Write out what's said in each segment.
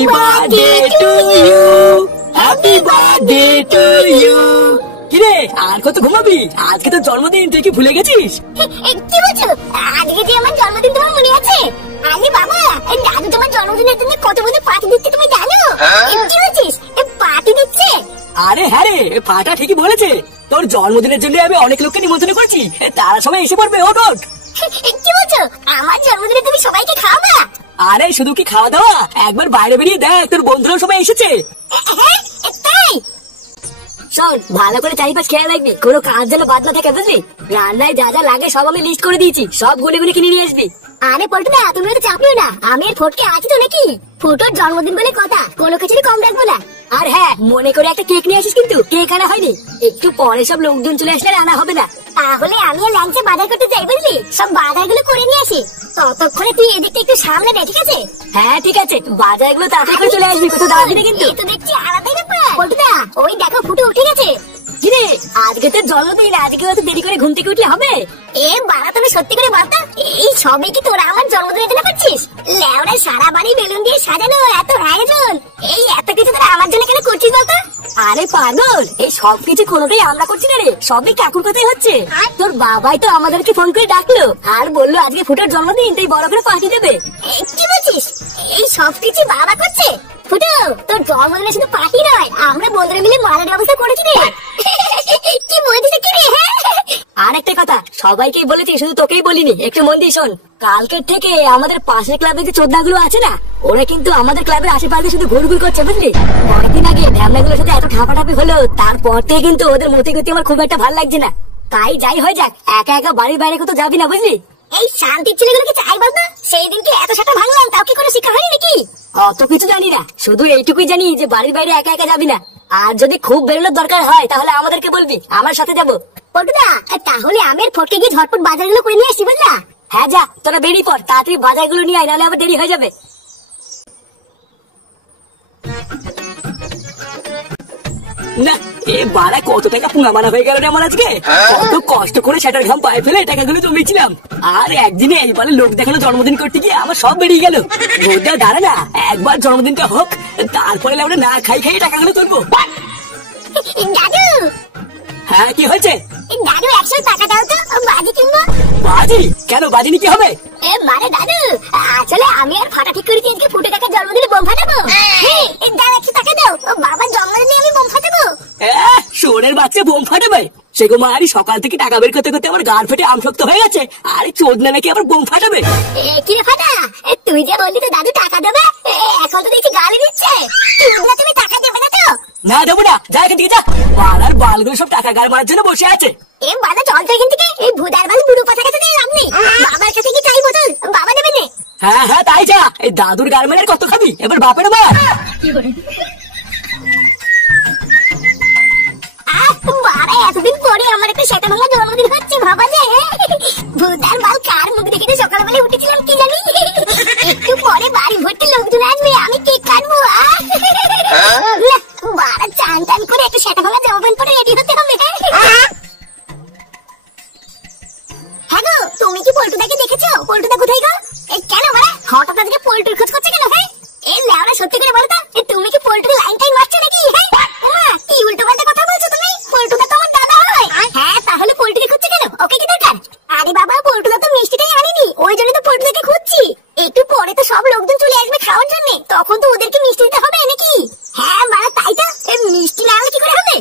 Happy birthday to you, happy birthday to you. কিরে আর কত ঘুমাবি? আজকে তো জন্মদিন, তুই কি ভুলে গেছিস? কি বলছো? আজকে যে আমার জন্মদিন, তোমার মনে আছে? আরে বাবা, দাদু তোমার জন্মদিনের জন্য কত বড় পার্টি দিচ্ছে তুমি জানো? কি বলছিস? পার্টি দিচ্ছে? আরে হ্যাঁ রে, ফাটা ঠিকই বলেছে। তোর জন্মদিনের জন্য আমি অনেক লোককে নিমন্ত্রণ করছি, তারা সবাই এসে পড়বে। ওঠ ওঠ। কি বলছো? আমার জন্মদিনে তুমি সবাইকে খাওয়াবা? আরে শুধু কি খাওয়া দাওয়া, একবার বাইরে বেরিয়ে দেখ, তোর বন্ধুরাও সবাই এসেছে। তাই? শোন, ভালো করে চারিপাশ খেয়াল রাখবি, কোনো কাজ যেন বাদ না থাকে, বুঝলি? রান্নায় যা যা লাগে সব আমি লিস্ট করে দিয়েছি, সব গুনে গুনে কিনে নিয়ে আসবি। আরে পল্টুদা, তুমি তো চাপ নিও না, আমি এর ফটকে আছি তো নাকি? ফুটোর জন্মদিন বলে কথা, কোনো কিছুরই কম রাখবো না। আর হ্যাঁ, মনে করে একটা কেক নিয়ে আসিস, কিন্তু কেক আনা হয়নি। একটু পরে সব লোকজন চলে আসলে আনা হবে না। তাহলে আমি ল্যাংচে বাজার করতে যাই, বুঝলি? সব বাজারগুলো করে নিয়ে আসি, ততক্ষণে তুই এদিকটা একটু সামনে দে, ঠিক আছে? হ্যাঁ ঠিক আছে, বাজারগুলো তাড়াতাড়ি করে চলে আসবি, কোথাও দাঁড়াবি না কিন্তু। এই তো দেখছি আলাদাই ব্যাপার। পল্টুদা, ওই দেখো ফুটো উঠে গেছে। কিরে, আজকে তোর জন্মদিন, আজকে অত দেরি করে ঘুম থেকে উঠলে হবে? এ বাড়া, তুমি সত্যি করে বলতো, এই সবে কি তোরা আমার জন্মদিনের জন্য করছিস? লেওড়া সারা বাড়ি বেলুন দিয়ে সাজানো, এত আয়োজন, এই এত কিছু তোরা আমার জন্য কেন করছিস বলতো? আরে পাগল, এই সব কিছু কোনোটাই আমরা করছি না রে, সবই কাকুর কথাই হচ্ছে। তোর বাবাই তো আমাদেরকে ফোন করে ডাকলো আর বললো আজকে ফুটোর জন্মদিন, তাই বড় করে পার্টি দেবে। কি বলছিস? এই সব কিছু বাবা করছে? ফুটো, তোর জন্মদিনে শুধু পার্টি নয়, আমরা বন্ধুরা মিলে মালের ব্যবস্থা করেছি রে। কি বলছিস কি রে? আর একটা কথা, সবাইকেই বলেছি, শুধু তোকেই বলিনি, একটু মন দিয়ে শোন। কালকের থেকে আমাদের পাশের ক্লাবে যে চোদনাগুলো আছে না, ওরা কিন্তু আমাদের ক্লাবের আশেপাশে শুধু ঘুরঘুর করছে, বুঝলি? কয়েকদিন আগে ঢ্যামনাগুলোর সাথে এত ঠাপাঠাপি হলো, তারপর থেকে কিন্তু ওদের মতি গতি আমার খুব একটা ভালো লাগছে না। তাই যাই হয়ে যাক, একা একা বাড়ির বাইরে কোথাও যাবি না, বুঝলি? এই শান্তির ছেলেগুলোকে চাই বলতো, সেই দিন কি এত সাটা ভাঙলাম, তাও কি কোনো শিক্ষা হয়নি নাকি? অত কিছু জানি না, শুধু এইটুকুই জানি যে বাড়ির বাইরে একা একা যাবি না। আর যদি খুব বেরোনোর দরকার হয় তাহলে আমাদেরকে বলবি, আমার সাথে যাবো। পল্টুদা, তাহলে আমি আর ফটকে গিয়ে ঝটপট বাজারগুলো করে নিয়ে আসি, বুঝলা? হ্যাঁ যা, তোরা বেরিয়ে পড়, তাড়াতাড়ি বাজারগুলো নিয়ে আয়, নাহলে আবার দেরি হয়ে যাবে। না, এ বাড়া কত টাকা পুঙ্গা মারা হয়ে গেল রে আমার আজকে। কত কষ্ট করে সেটার ঘাম পায়ে ফেলে টাকাগুলো জমিয়েছিলাম, আর একদিনে এইবারে লোক দেখানো জন্মদিন করতে গিয়ে আমার সব বেরিয়ে গেল। রোজা দাঁড়া না, একবার জন্মদিনটা হোক, তারপরে আমরা না খাই খাই টাকাগুলো তুলবো। দাদু! হ্যাঁ, কি হয়েছে? দাদু, 100 টাকা দাও তো, বাজি কিনবো। বাজি? কেন, বাজি নিয়ে কি হবে? মানে দাদু, আসলে আমি আর ফাটা ঠিক করেছি আজকে ফুটে টাকা জন্মদিনে বোম ফাটাবো। দাদা, 100 টাকা দাও, বাবার জন্মদিনে আমি বোম ফাটাবো। শোনের বাচ্চা বোম ফাটাবে? সেগো মারি, সকাল থেকে টাকা বের করতে করতে আমার গাড় ফেটে আমশক্ত হয়ে গেছে, আর চোদনা নাকি আবার বোম ফাটাবে। কি রে ফাটা, তুই যে বললি তো দাদু টাকা দেবে, এখন তো দেখছি গালি দিচ্ছে। তুমি টাকা দেবে না তো? না দেবো না, যা এখান থেকে যা। পাড়ার বালগুলো সব টাকা গাড় মারার জন্য বসে আছে। বাবা চল তো এখান থেকে, এই ভুদার বাল বুড়ো পাতা কাছে দিয়ে লাভ নেই। বাবার কাছে কি চাই বোতল, বাবা দেবে না? হ্যাঁ হ্যাঁ, তাই যা। এই দাদুর গাড় মারার কত খাবি, এবার বাপের মার। এতদিন পরে আমার একটা সেটা ভাঙা জন্মদিন হচ্ছে, ভাবা যায়? ভুদার বাল কার মুখ দেখে সকালবেলা উঠেছিলাম কি জানি। একটু পরে বাড়ি ভর্তি লোকজন আসবে, আমি কেক কাটবো। বাড়া চান টান করে একটা সেটা ভাঙা জন্মদিন পরে রেডি হতে হবে। হ্যাঁ গো, তুমি কি পল্টুদাকে দেখেছো? পল্টুদা কোথায় গো? কেন বাড়া হঠাৎ আজকে পল্টুর খোঁজ করছে কেন? হ্যাঁ, এই লেওরা সত্যি করে বলো তো, তুমি কি পল্টুর লাইন টাইন মারছো নাকি? হ্যাঁ, কি উল্টো পাল্টা কথা বলছো তুমি? পল্টুদা তো আমার দাদা হয়। হ্যাঁ, তাহলে পল্টুকে খুঁজছে কেন? ওকে কি দরকার? আরে বাবা, পল্টুদা তো মিষ্টিটাই আনেনি, ওই জন্য তো পল্টুদাকে খুঁজছি। একটু পরে তো সব লোকজন চলে আসবে খাওয়ার জন্য, তখন তো ওদেরকে মিষ্টি দিতে হবে নাকি? হ্যাঁ বাবা, তাই তো। মিষ্টি না হলে কি করে হবে?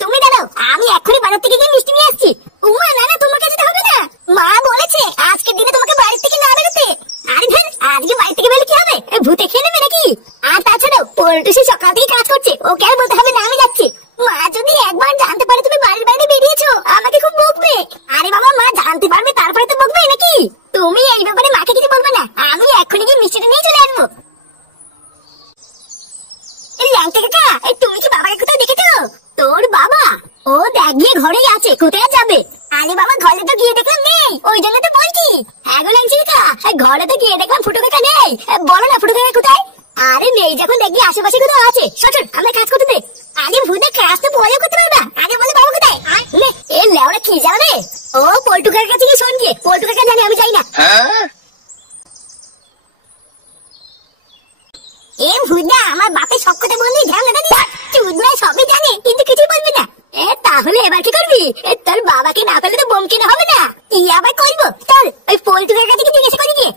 তুমি দাঁড়াও, আমি এক্ষুনি বাজার থেকে গিয়ে মিষ্টি নিয়ে আসছি। উমা, না না, তোমাকে যেতে হবে না, মা বলেছে আজকের দিনে তোমাকে বাড়ি থেকে না বেরোতে। আরে ধর, আজকে বাড়ি থেকে বেরোলে কি হবে, ভূতে খেয়ে নেবে নাকি? আর তাছাড়াও পল্টু সে সকাল থেকে কাজ করছে, ওকে আর বলতে হবে না আমি যাচ্ছি। মা যদি একবার জানতে পারে তুমি বাড়ির বাইরে বেরিয়েছো, আমাকে খুব বকবে। আরে বাবা, মা জানতে পারবে তারপরে তো বকবে নাকি? তুমি এই ব্যাপারে মাকে কিছু বলবে না, আমি এক্ষুনি গিয়ে মিষ্টিটা নিয়ে চলে আসবো। ল্যাংটা কাকা, তুমি কি বাবাকে কোথাও দেখেছো? তোর বাবা? ও দেখ গিয়ে ঘরেই আছে, কোথায় যাবে? আরে বাবা, ঘরে তো গিয়ে দেখলাম নেই, ওই জন্য তো বলছি। হ্যাঁ গো ল্যাংচি কাকা, ঘরে তো গিয়ে দেখলাম ফুটো কাকা নেই। বলো না ফুটো কাকা কোথায়? আরে নেই যখন দেখবি আশেপাশে কোথাও আছে। সচল, আমরা কাজ করতে দে। আরে ভূতে কাজ তো বলেও করতে পারবে না, আগে বলে বাবা কোথায়? এ লেওরা কি জানে? ও পল্টু কাকার কাছে কি শোন গিয়ে, পল্টু কাকা জানে আমি যাই না। তোর বাবাকে না পেলে তো বোম কেনা হবে না। কি আবার করবো, চল ওই পল্টুদের কাছে কি জিজ্ঞাসা করি গিয়ে।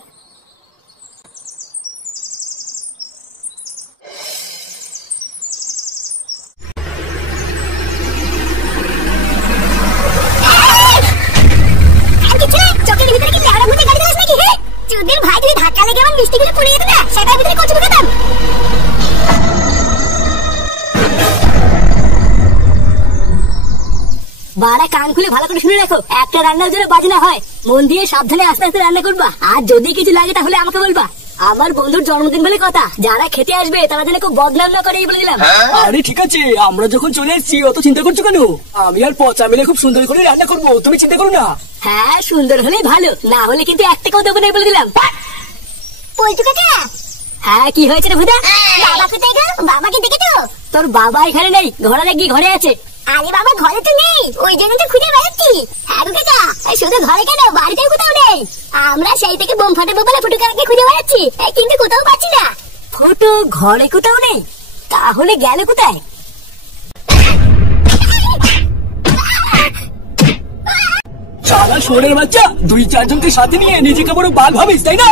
চোখের ভিতরে কি লেওড়া ভূতে গাড়ি দাস নাকি? হ্যাঁ চুদির ভাই, যদি ধাক্কা লেগে আমার মিষ্টিগুলো পড়ে যেত না, সেটার ভিতরে কচু ঢুকাতাম। বাড়া কান খুলে ভালো করে শুনে রাখো, একটা রান্নার জন্য বাজনা হয়। মন দিয়ে সাবধানে আস্তে আস্তে রান্না করবা, আর যদি কিছু লাগে তাহলে আমাকে বলবা। আমার বন্ধুর জন্মদিন বলে কথা, যারা খেতে আসবে তারা যেন খুব বদনাম না করে, এই বলে দিলাম। আরে ঠিক আছে, আমরা যখন চলে এসেছি অত চিন্তা করছো কেন? আমি আর পচা মিলে খুব সুন্দর করে রান্না করবো, তুমি চিন্তা করো না। হ্যাঁ সুন্দর হলেই ভালো, না হলে কিন্তু একটা কথা দেবো না, বলে দিলাম। পল্টু কাকা। হ্যাঁ কি হয়েছে রে ভুদা? বাবা কোথায় গো? বাবাকে দেখেছো? তোর বাবা এখানে নেই, ঘরে নাকি ঘরে আছে। আরে বাবা ঘরে তো নেই, ওই জন্য তো খুঁজে বেড়াচ্ছি। হ্যাঁ গো কাকা, শুধু ঘরে কেন, বাড়িতেও কোথাও নেই। আমরা সেই থেকে বোম ফাটাবো বলে ফুটু কাকাকে খুঁজে বেড়াচ্ছি, কিন্তু কোথাও পাচ্ছি না। ফুটু ঘরে কোথাও নেই, তাহলে গেল কোথায়? সারা শোরের বাচ্চা, 2-4 জনকে সাথে নিয়ে নিজেকে বড় বাল ভাবিস, তাই না?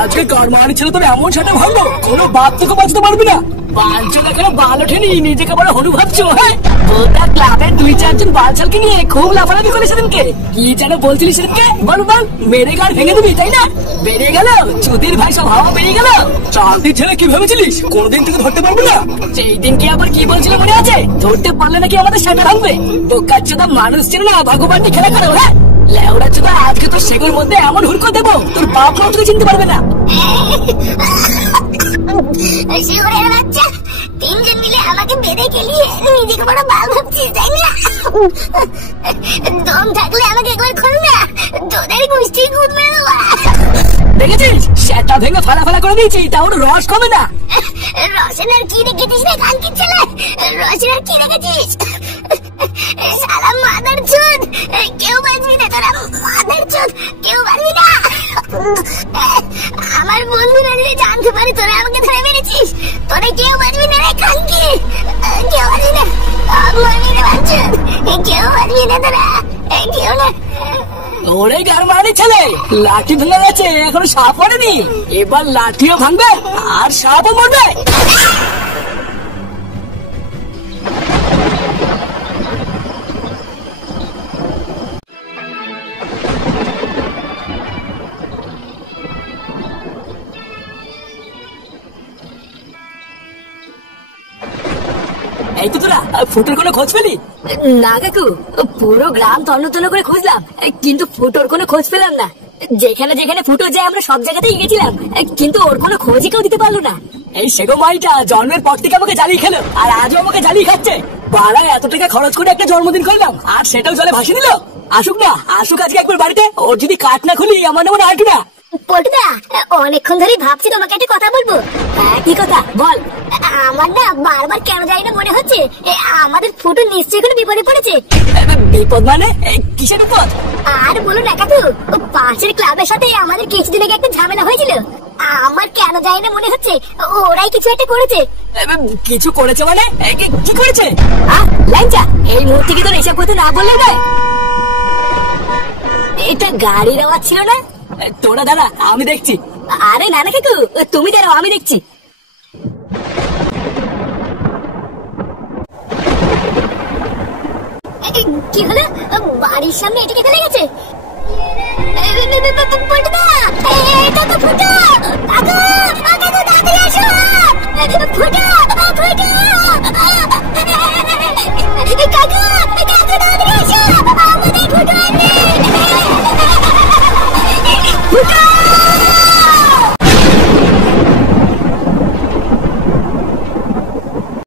আজকে গাড়মানি ছেলে তোর এমন সাথে ভাবলো, কোনো বাপ তোকে বাঁচতে পারবি না। বাঞ্চল এখানে বাল ওঠেনি, নিজেকে বড় হনু ভাবছো। হ্যাঁ ওটা ক্লাবের 2-4 জন বালছালকে নিয়ে খুব লাফালাফি করে সেদিনকে। কি যেন বলছিলি সেদিনকে, বল বল। মেরে গাড় ভেঙে দিবি, তাই না? বেরিয়ে গেল চুদির ভাই, সব হাওয়া বেরিয়ে গেল। চালতির ছেলে কি ভেবেছিলিস কোনদিন থেকে ধরতে পারবি না? সেই দিন কি আবার কি বলছিল মনে আছে? ধরতে পারলে নাকি আমাদের সেটা ভাঙবে। বোকার চোদা মানুষ ছিল না, ভগবানকে খেলা করো। হ্যাঁ লেওড়া চোদা, আজকে তোর সেগুলোর মধ্যে এমন হুড়কো দেবো, তোর বাপ মাও তোকে চিনতে পারবে না। শিউরের বাচ্চা, 3 জন মিলে আমাকে বেঁধে গেলিয়ে নিজেকে বড় বাল ভাবছিস, তাই না? দম থাকলে আমাকে একবার খোল না, তোদের গোষ্ঠী গুদ মেরে দেবো। দেখেছিস সেটা ভেঙে ফালা ফালা করে দিয়েছি, তা ওর রস কমে না। রসেন আর কি দেখেছিস রে কানকি ছেলে? রসেন আর কি দেখেছিস? শালা মাদার চোদ, কেউ বাঁচবি না তোরা, মাদার চোদ, কেউ বাঁচবি না। আমার বন্ধুরা যদি জানতে পারে তোরা আমাকে ধরে মেরেছিস, তোরা কেউ বাঁচবি না রে কানকি, কেউ বাঁচবি না। মরবি রে বাঞ্চোদ, কেউ বাঁচবি না তোরা, কেউ না। ওরে গাড়মানি ছেলে, লাঠি ভেঙে গেছে, এখনো সাপ পড়েনি। এবার লাঠিও ভাঙবে আর সাপও মরবে। এই তো তোরা ফুটোর কোনো খোঁজ পেলি? না কাকু, পুরো গ্রাম তন্ন তন্ন করে খুঁজলাম, কিন্তু ফুটোর কোনো খোঁজ পেলাম না। যেখানে যেখানে ফুটো যায় আমরা সব জায়গাতেই গেছিলাম, কিন্তু ওর কোনো খোঁজই কেউ দিতে পারলো না। এই সেগো মাইটা জন্মের পর থেকে আমাকে জ্বালিয়ে খেলো, আর আজও আমাকে জ্বালিয়ে খাচ্ছে। বাড়া এত টাকা খরচ করে একটা জন্মদিন করলাম, আর সেটাও জলে ভাসিয়ে দিল। আসুক না, আসুক আজকে একবার বাড়িতে, ওর যদি কাঠ না খুলি আমার নাম আটু না। পল্টুদা, অনেকক্ষণ ধরে ভাবছি তোমাকে একটা কথা বলবো। হ্যাঁ কি কথা বল। আমার না বারবার কেন জানি না মনে হচ্ছে আমাদের ফুটু নিশ্চয়ই কোনো বিপদে পড়েছে। বিপদ মানে কিসের বিপদ? আর বলো না কাকু, পাশের ক্লাবের সাথে আমাদের কিছুদিন আগে একটা ঝামেলা হয়েছিল। আমার কেন জানি না মনে হচ্ছে ওরাই কিছু একটা করেছে। কিছু করেছে মানে কি করেছে? ল্যাংচা, এই মুহূর্তে কি তোর এসব কথা না বললে নয়? এটা গাড়ির আওয়াজ ছিল না? তোরা দাঁড়া, আমি দেখছি। আরে না না কাকু, তুমি দাঁড়াও, আমি দেখছি। কি হলো? বাড়ির সামনে এটাকে ফেলে গেছে। পল্টুদা, এটা তো ফুটো। কাকু, কাকু তাড়াতাড়ি আসো। ফুটো, ফুটো।